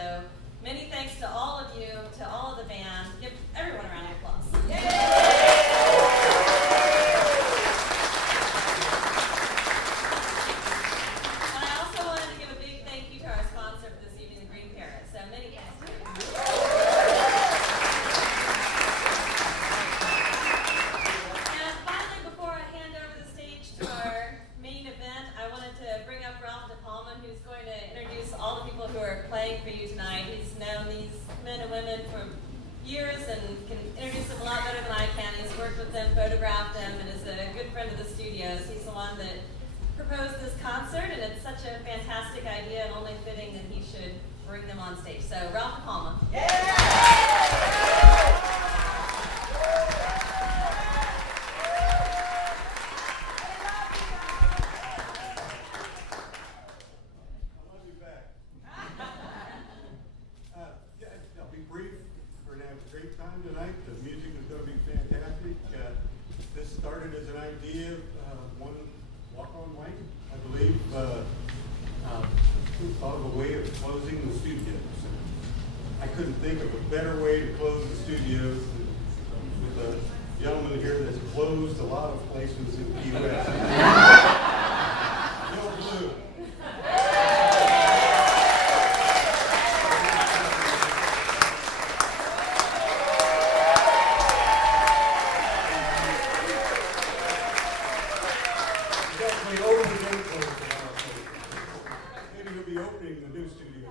So many thanks to all of you, to all of the band. Give everyone a round of applause. Yay! And I also wanted to give a big thank you to our sponsor for this evening, the Green Parrot. So many thanks to you. And finally, before I hand over the stage to our main event, I wanted to bring up Ralph DePalma, who's going to introduce all the people who are playing for you tonight. He's known these men and women for years and can introduce them a lot better than I can. He's worked with them, photographed them, and is a good friend of the studios. He's the one that proposed this concert, and it's such a fantastic idea and only fitting that he should bring them on stage. So, Ralph DePalma. I'll be brief. We're going to have a great time tonight. The music is going to be fantastic. This started as an idea, one walk-on mic, I believe, thought of a way of closing the studios. I couldn't think of a better way to close the studios than with a gentleman here that's closed a lot of places in the U.S. No blue. Maybe he'll be opening the new studio.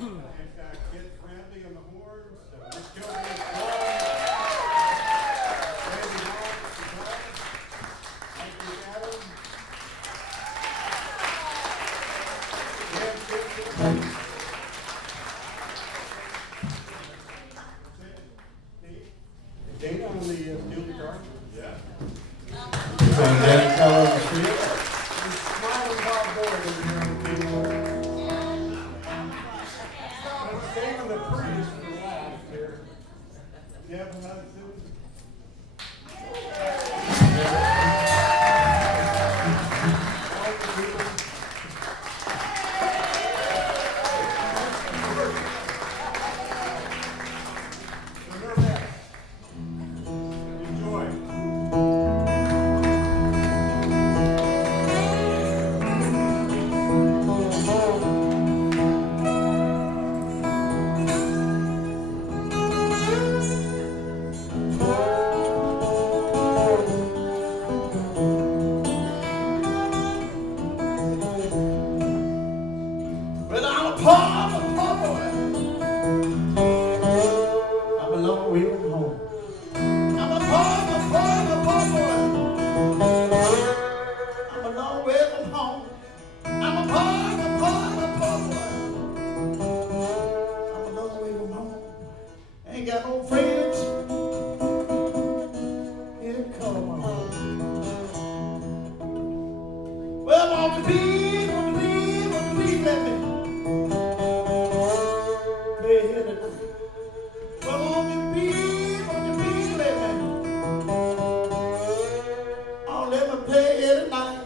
And get Bradley on the horns, Miss Kelly on the drums, Randy Hall on the guitar, Anthony Adams, Dan Simpson, Dana on the steel guitar. Yeah. Danny Keller on the street. Smiling Bob Boyd over here on the keyboard. I'm saving the prettiest for last here. Yeah, from that Susan. All the people. Remember that. Enjoy. Well, I'm a poor boy. I'm a long way from home. I'm a poor boy. I'm a long way from home. I'm a poor boy. I'm a long way from home. Ain't got no friends in Colorado. Well, won't you please let me play here tonight? Well, won't you please let me? Oh, let me play here tonight.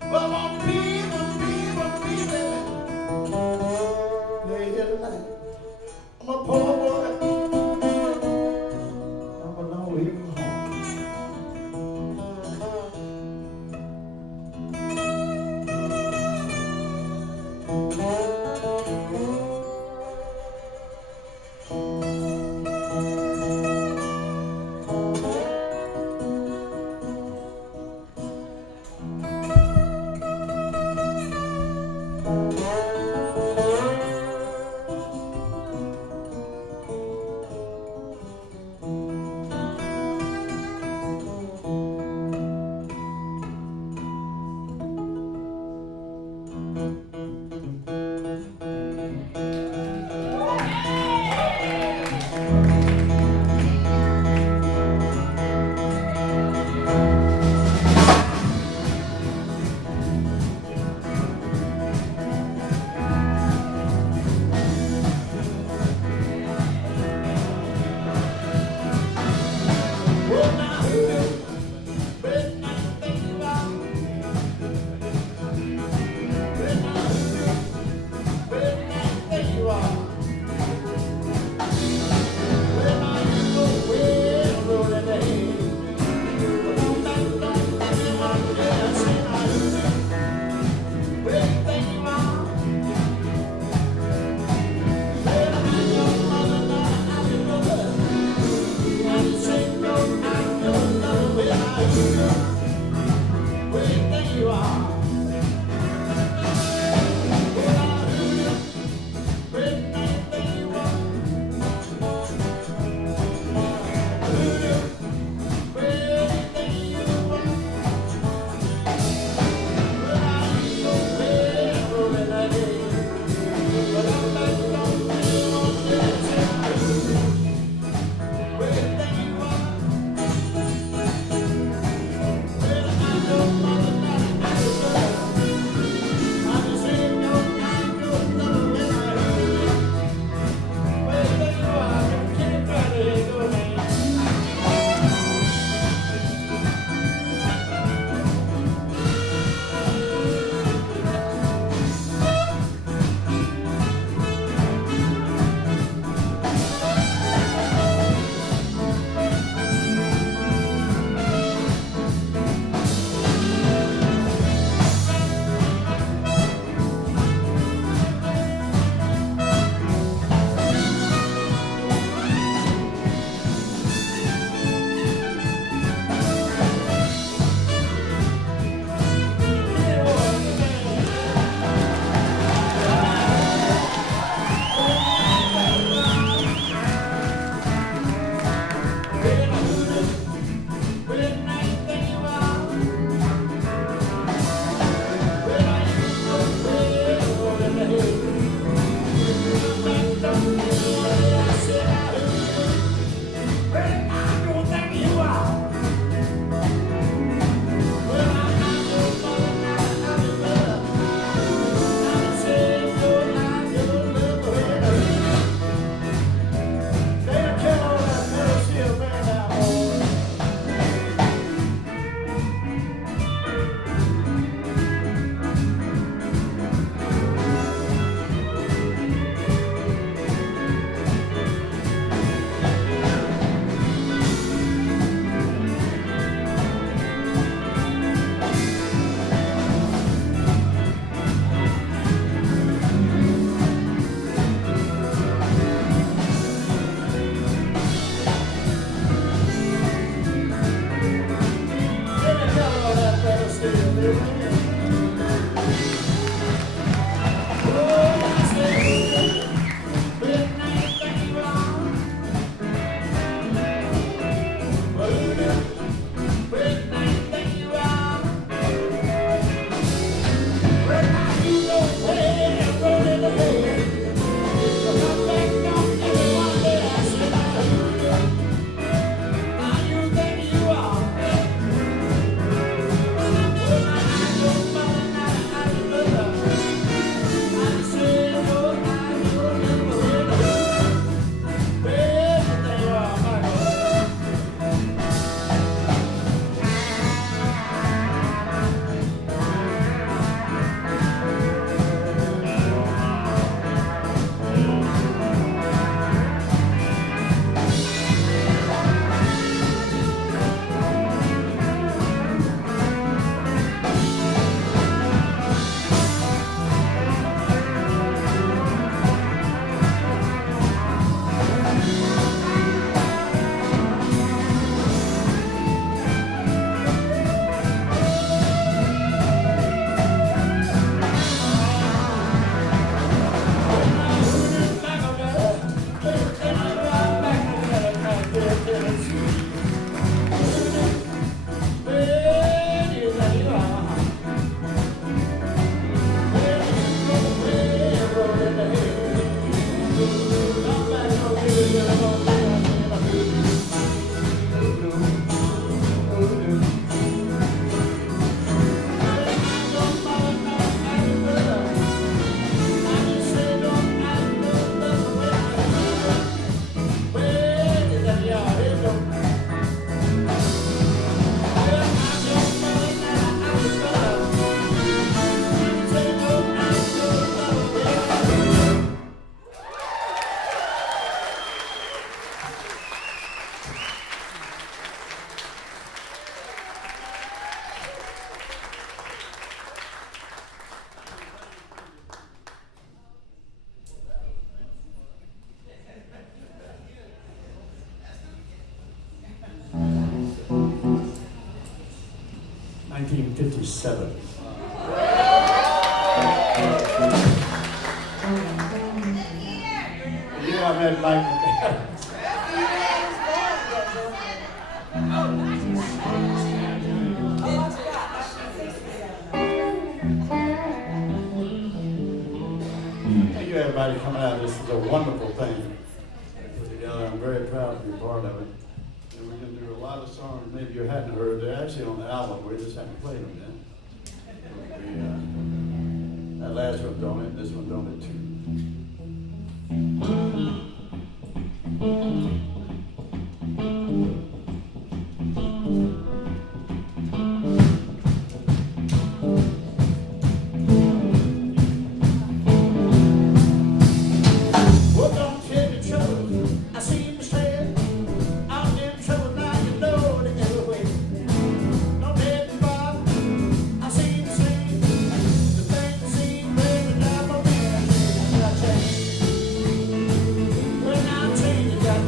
Well, won't you please let me play here tonight? I'm a poor boy. 1957. Yeah, I met Mike. Thank you, everybody, coming out. This is a wonderful thing put together. I'm very proud to be part of it. And we're going to do a lot of songs maybe you hadn't heard. They're actually on the album. We just haven't played them yet. That last one's on it. This one's on it too. Well, don't tell me trouble. I seen the strand. I'm in trouble now, you know the other way. Don't let me bother. I seen the same. The thing that seemed better now, my man. When I change, you got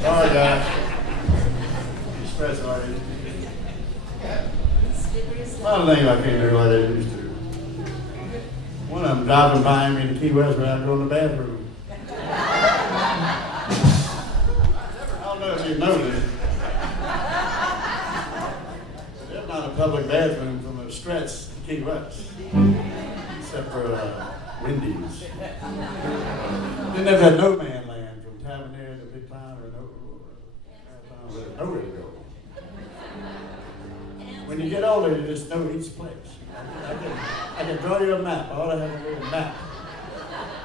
Sorry, guys. Stress already. A lot of things I can't do like I used to. One of them driving by me in Key West when I go in the bathroom. I don't know if you noticed. There's not a public bathroom from the stretch to Key West, except for Wendy's. Then they've had no man land from Tavernier to Big Pine or nowhere to go. When you get older, you just know each place. I can draw you a map. I ought to have a little map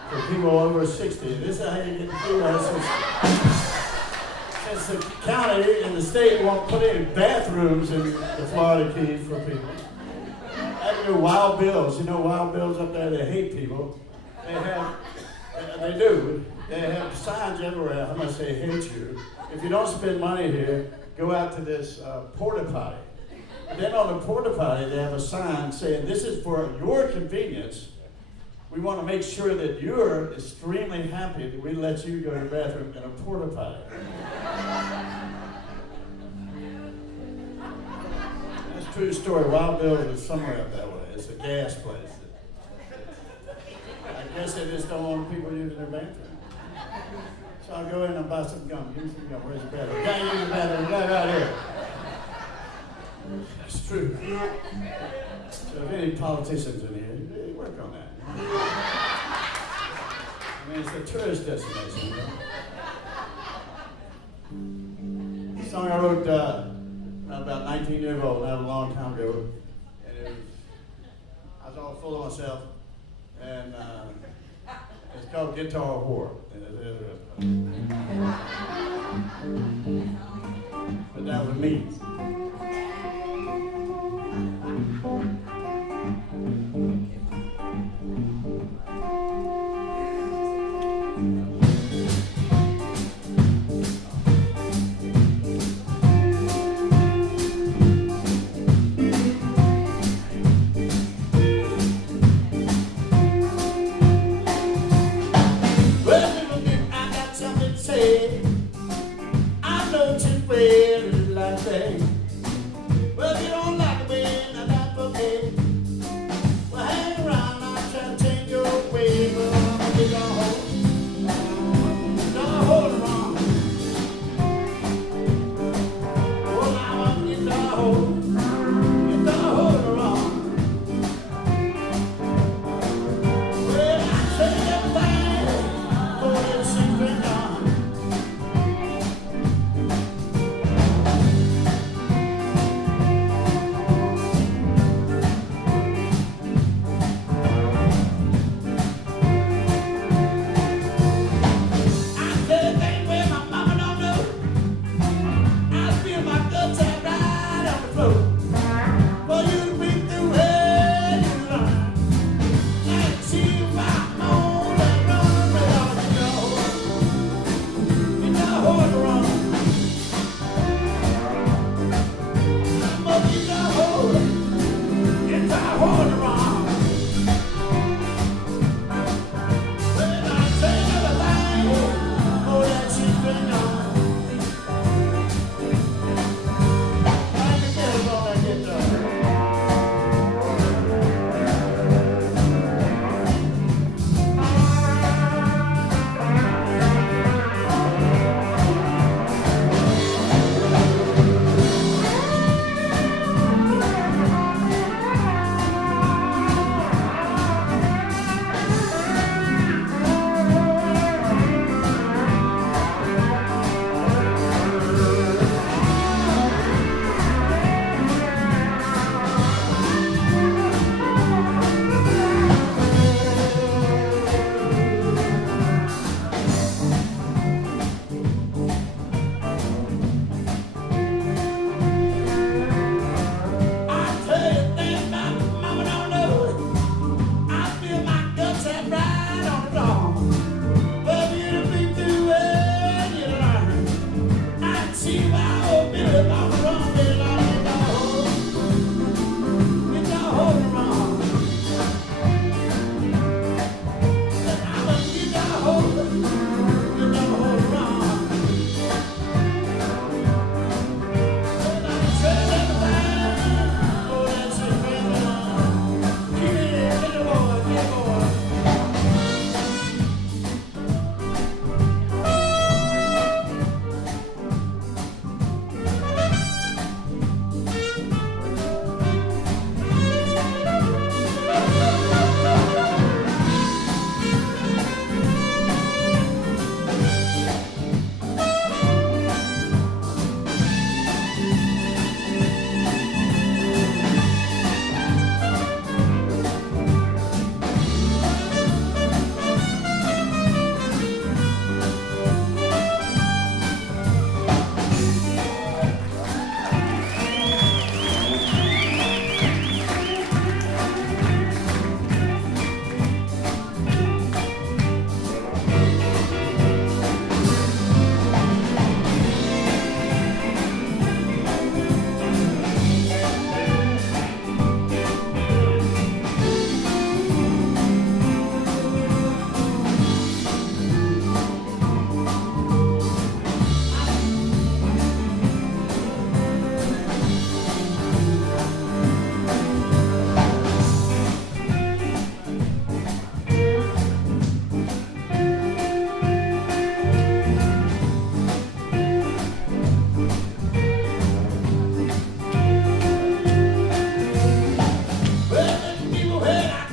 for people over 60. This is how you get through this. Since the county and the state won't put any bathrooms in the Florida Keys for people. I do wild bills. You know wild bills up there, they hate people. They do. They have signs everywhere how much they hate you. If you don't spend money here, go out to this porta potty. And then on the porta potty, they have a sign saying, this is for your convenience. We want to make sure that you're extremely happy that we let you go to the bathroom in a porta potty. That's a true story. Wild Bill's is somewhere up that way. It's a gas place. I guess they just don't want people using their bathroom. So I'll go in and buy some gum. Give me some gum. Where's the bathroom? Can't use the bathroom. Right here. That's true. So if any politicians in here, they work on that. I mean, it's a tourist destination. The song I wrote about 19 years old, not a long time ago, and I was all full of myself, and it's called Guitar Whore. But that was me. I know you feel like that.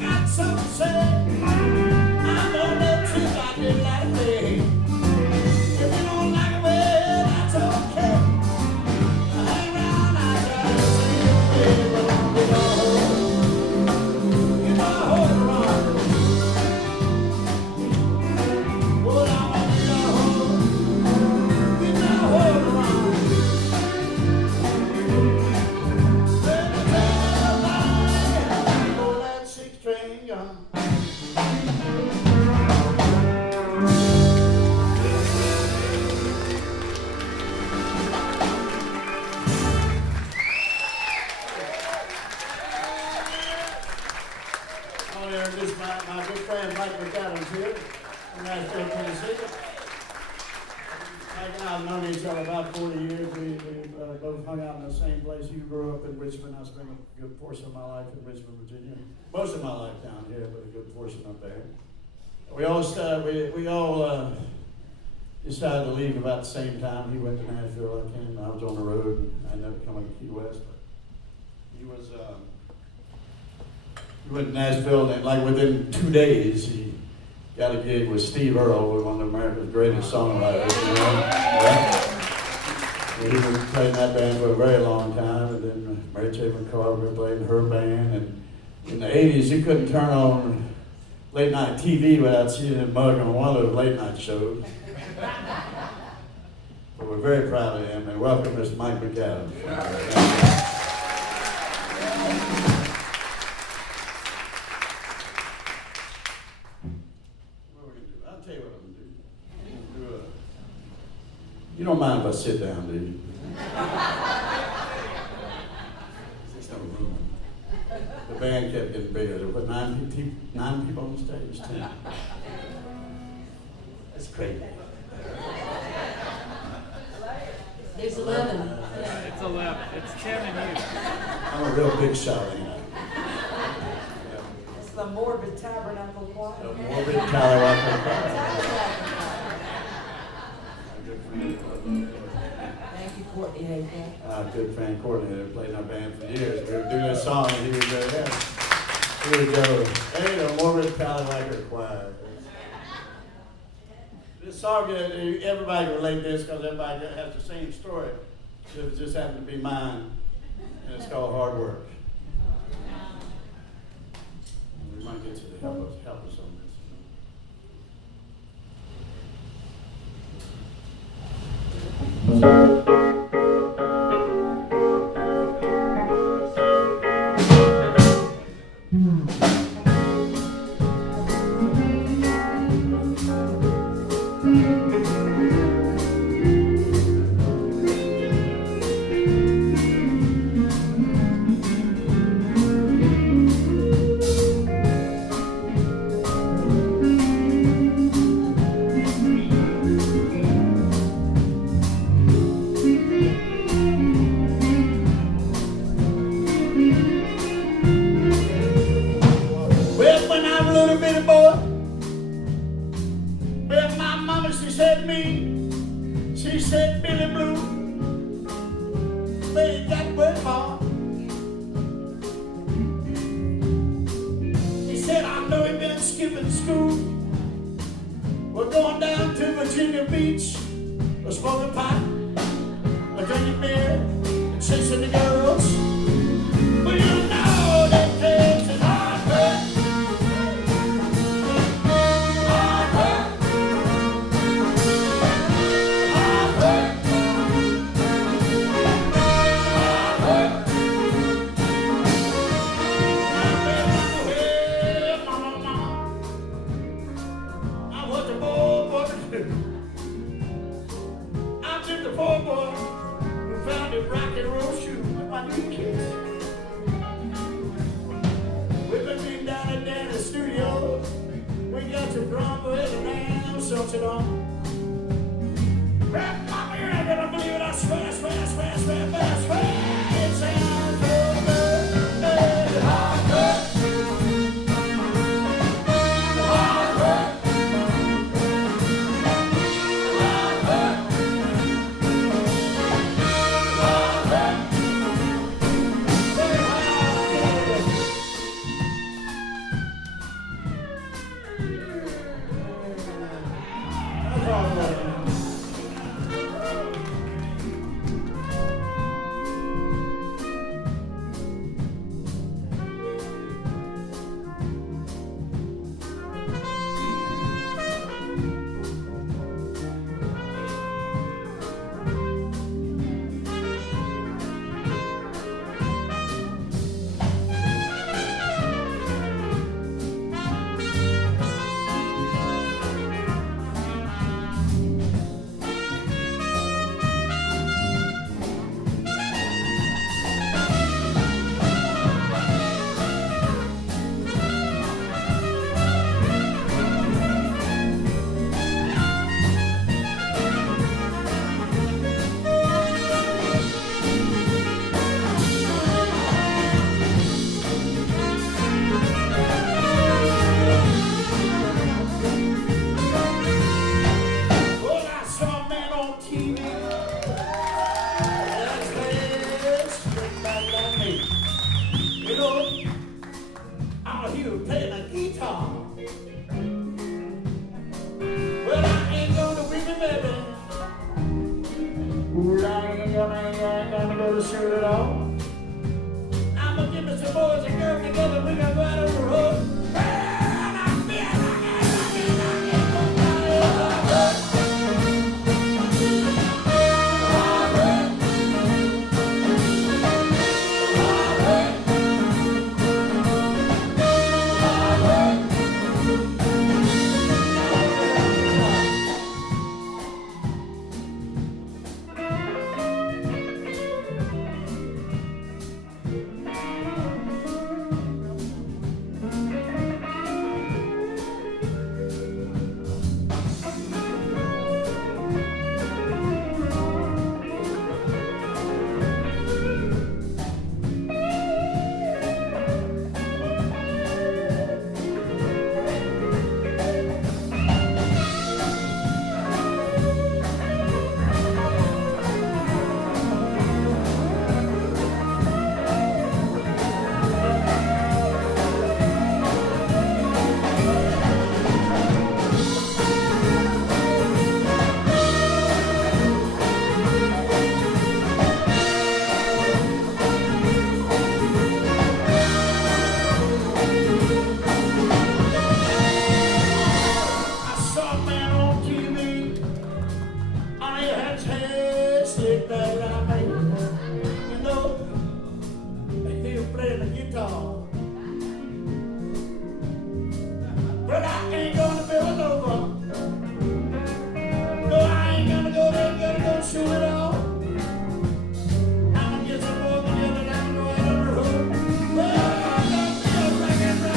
got something to say. I'm gonna treat like it like me. If you don't like it, well, that's okay. Hang around, I try to see your way, but I'm gonna hold. You know, hold around. Well, I'm gonna hold. You know, hold around. Let me tell you, oh, that six-string gun. Oh, there, this my good friend Mike McAdams here from Nashville, Tennessee. Mike and I have known each other about 40 years. We both hung out in the same place. You grew up in Richmond. I spent a good portion of my life in Richmond, Virginia. Most of my life down here, but a good portion up there. We all decided to leave about the same time. He went to Nashville. I came. I was on the road. And I ended up coming to Key West. But he was. He went to Nashville, and like within 2 days, he got a gig with Steve Earle, one of America's greatest songwriters. You know? Yeah. He was playing that band for a very long time, and then Mary J. McCarver played in her band. And in the 80s, you couldn't turn on late night TV without seeing him mug on one of those late night shows. But we're very proud of him, and welcome Mr. Mike McAdams. You don't mind if I sit down, do you? There's no room. The band kept getting bigger. There were 9 people on the stage, 10. That's crazy. There's 11. It's 11. It's 10 and you. I'm a real big shot, ain't I? It's the Morbid Tabernacle Choir. The morbid Tabernacle Choir. Thank you, Courtney Hayden. Our good friend Courtney had played in our band for years. We would do that song and he would go, yeah. He would go, hey, the morbid Tabernacle Choir. This song, everybody can relate this because everybody has the same story. It just happened to be mine, and it's called Hard Work. We might get you to help us on this. She said, Billy Blue, they got to work hard. He said, I know you've been skipping school. We're going down to Virginia Beach. We're smoking pot, we're drinking beer, and chasing the girls. But you know that things is hard work. It on. Grab my ear, I don't believe it. I swear, I swear, I swear, I swear, I swear. It sounds so good. Hard work. Hard work. Hard work. Hard work. Very hard. he was playing a guitar. Well, I ain't gonna weep it, baby. Ooh, I ain't gonna go to shoot at all. I'm gonna get me some boys and girls together. We gonna go out on the road. Well, I feel like but I ain't gonna build it over. No, I ain't gonna go there, gonna go shoot it all. I'm gonna get some more together and I'm gonna go out on the road. Well, I'm gonna feel rockin',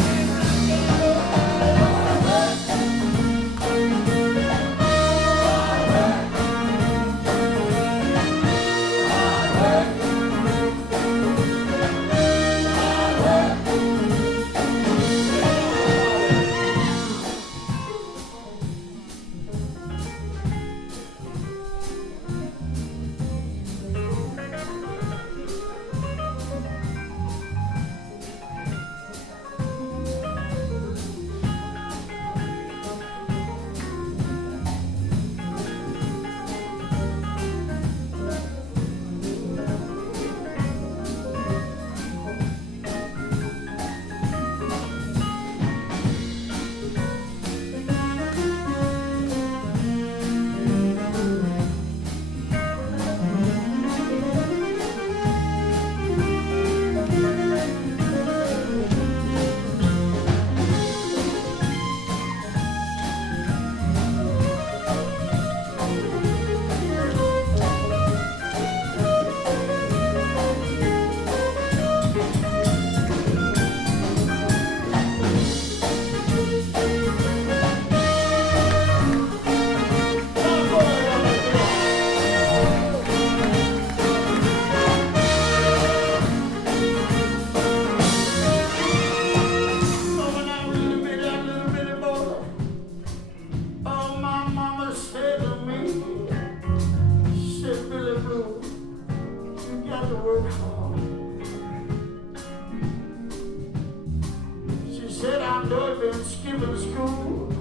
skipping school.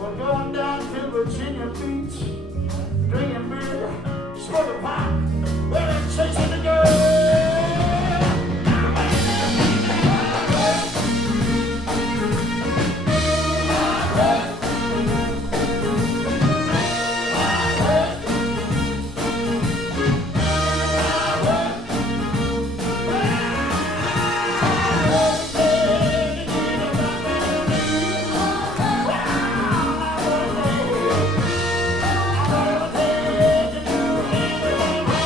We're going down to Virginia Beach, drinking beer, smoking pot, well, and chasing the girl. Take you to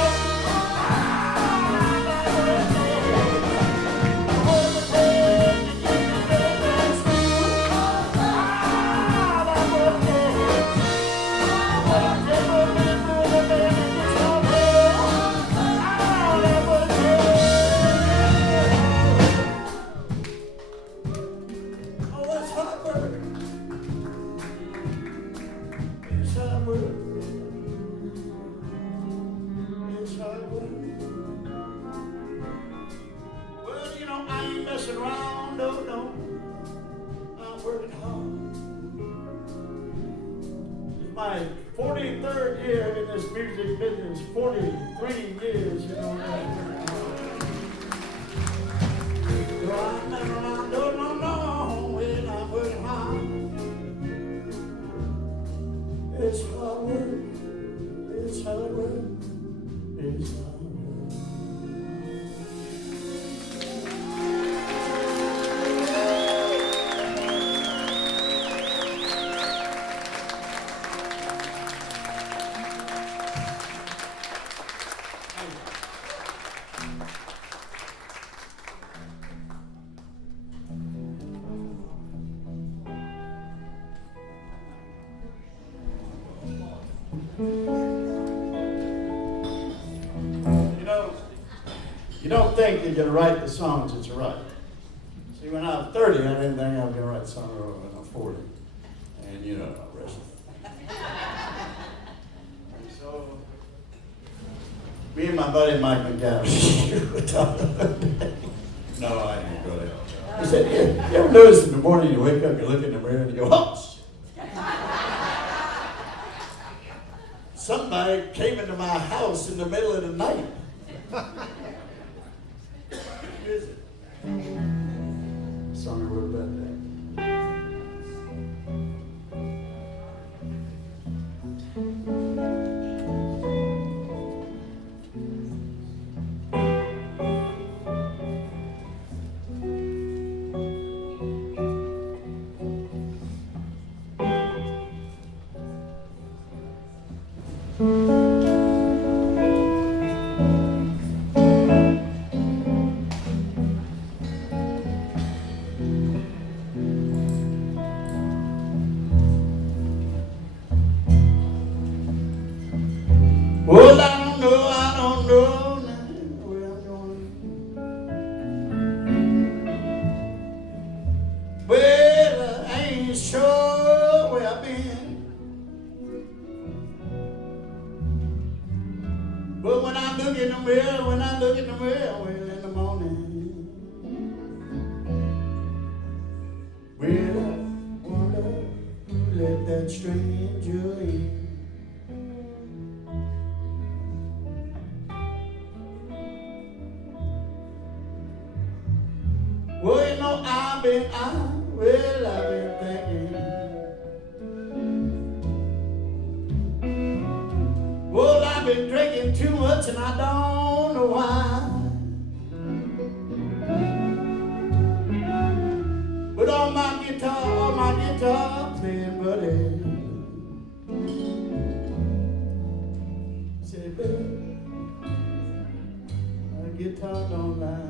my 43rd year in this music business, 43 years, you know. No, when I'm working hard. It's hard work, it's hard work, it's hard work. You don't think you're going to write the songs that you write. See, when I was 30, I didn't think I was going to write a song when I was 40. And you know the rest of it. So, me and my buddy Mike McGowan were talking about that. No, I didn't go there. He said, you ever notice in the morning you wake up, you look in the mirror and you go, oh, shit. Somebody came into my house in the middle of the night. Is it? Song I wrote about that. Well, I don't know now where I'm going. Well, I ain't sure where I've been. But when I look in the mirror, well, in the morning, well, I wonder who let that stranger in. Well, you know, I've been thinking. Well, I've been drinking too much and I don't know why. But on my guitar playing, buddy. I said, baby, my guitar don't lie.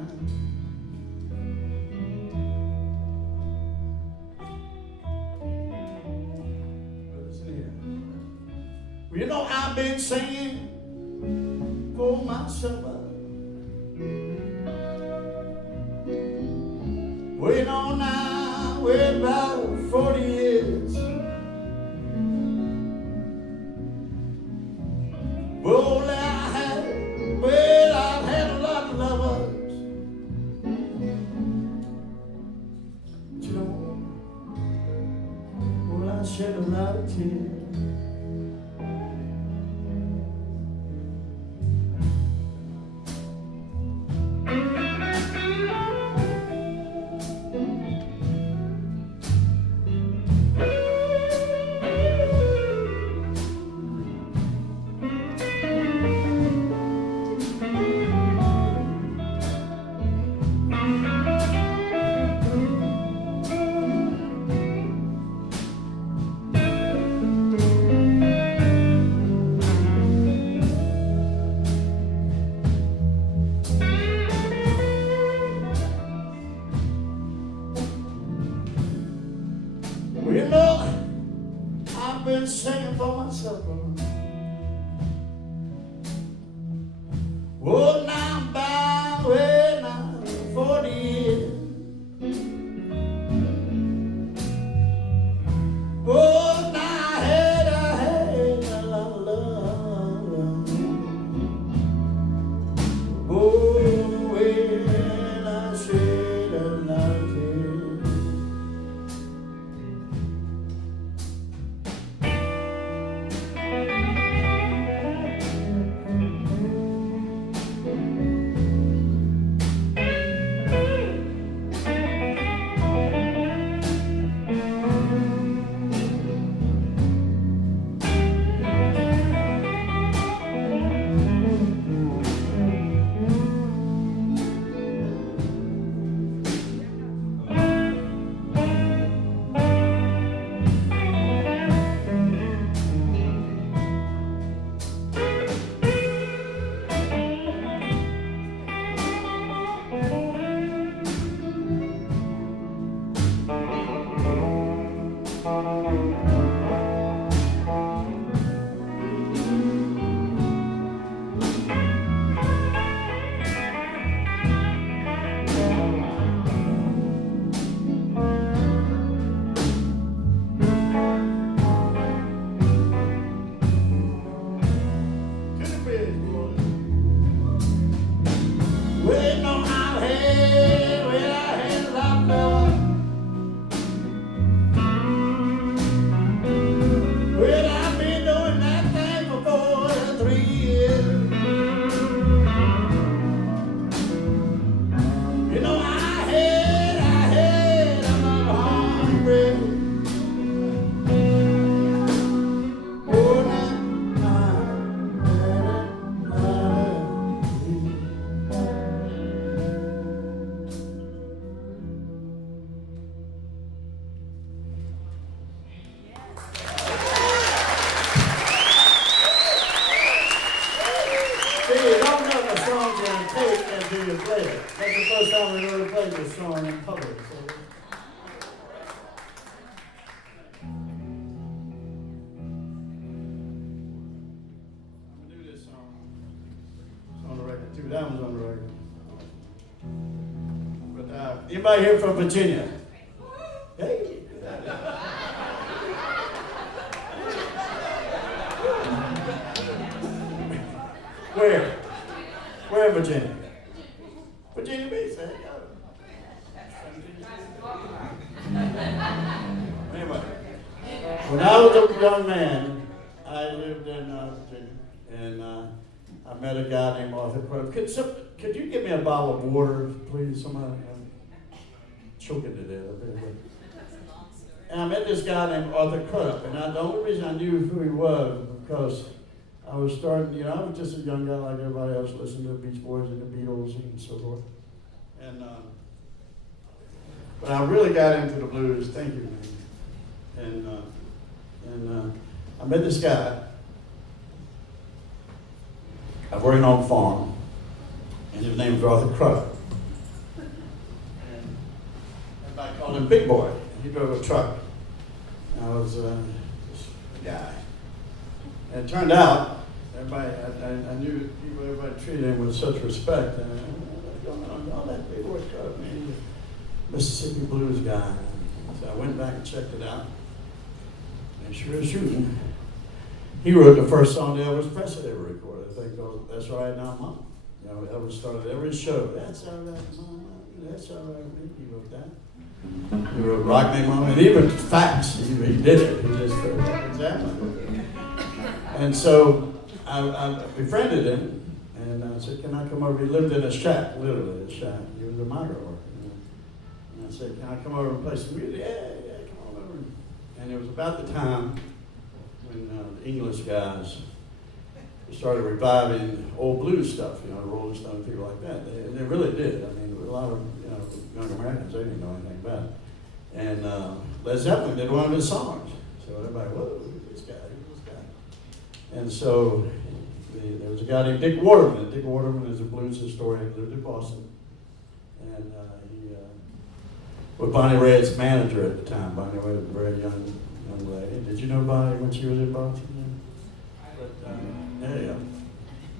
You know, I've been singing for myself. Waiting on now, we're about 40 years. Well, I've had a lot of lovers. But you know, well, I shed a lot of tears. You know, I've been singing for myself. Oh, now I'm bound, well, now 40 years. Oh, now I had a lot of love. Oh, well, I shed a lot of tears. Waiting on our head, well, our head is out there. Well, I've been doing that thing for 3 years. You know, I'm not hungry. Oh, see, you don't know the song on tape until you play it. That's the first time we really played this song in public. So. I'm gonna do this song. It's on the record too. That one's on the record. But anybody here from Virginia? Hey. Where? Where in Virginia? Virginia Beach, there you go. Anyway, when I was a young man, I lived in Virginia, and I met a guy named Arthur Crow. Could you give me a bottle of water, please? Somebody, I'm choking to death. And I met this guy named Arthur Crudup, and the only reason I knew who he was because I was starting, I was just a young guy like everybody else, listening to the Beach Boys and the Beatles and so forth. And but I really got into the blues. Thank you, man. And I met this guy. I was working on a farm, and his name was Arthur Crudup. And everybody called him Big Boy. He drove a truck. I was just a guy. And it turned out, everybody, I knew people, everybody treated him with such respect. And all that Big Boy Crudup, man, he's a Mississippi blues guy. So I went back and checked it out. And sure as shooting, he wrote the first song that Elvis Presley ever recorded. I think called That's All Right Now, Mama. Elvis started every show. That's all right, Mama. That's all right. He wrote that. He wrote Rock Me Mama. And even Facts. He did it. He just examined it. And so I befriended him. And I said, can I come over? He lived in a shack, literally a shack. He was a migrant worker. And I said, can I come over and play some music? Yeah, come on over. And it was about the time when the English guys started reviving old blues stuff, Rolling Stone, people like that. They really did. I mean, a lot of young Americans, they didn't know anything about it. And Led Zeppelin did one of his songs. So everybody, whoa, who's this guy? Who's this guy? And so there was a guy named Dick Waterman. Dick Waterman is a blues historian, lived in Boston. And he was Bonnie Raitt's manager at the time. Bonnie Raitt was a very young lady. Did you know Bonnie when she was in Boston? There you go.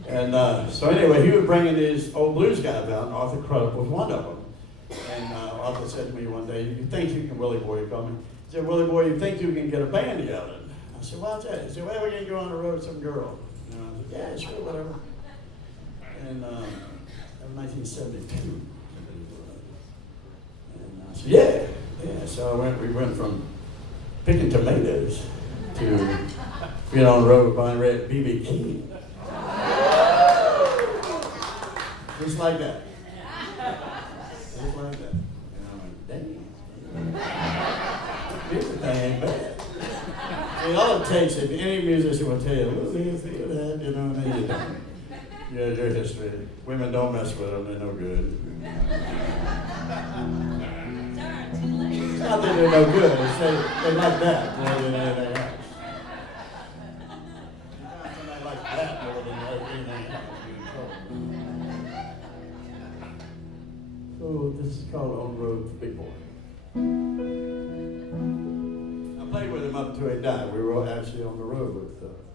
And so anyway, he was bringing these old blues guys out, and Arthur Crudup was one of them. And Arthur said to me one day, you think you can, Willie Boy, he called me. He said, Willie Boy, you think you can get a band together? I said, what's that? He said, well, we're going to go on the road with some girl. I said, yeah, sure, whatever. And that was 1972. And I said, yeah. So we went from picking tomatoes to being on the road with Bonnie Raitt and B.B. King. Just like that. Just like that. And I'm like, dang. This thing ain't bad. And all it takes, if any musician will tell you, look, feel that, and then you don't. Your history. Women don't mess with them, they're no good. Darn, too late. It's not that they're no good, it's they like that more than anything else. Somebody like that more than anything else. So this is called On the Road with Big Boy. I play him up until he died. We were actually on the road with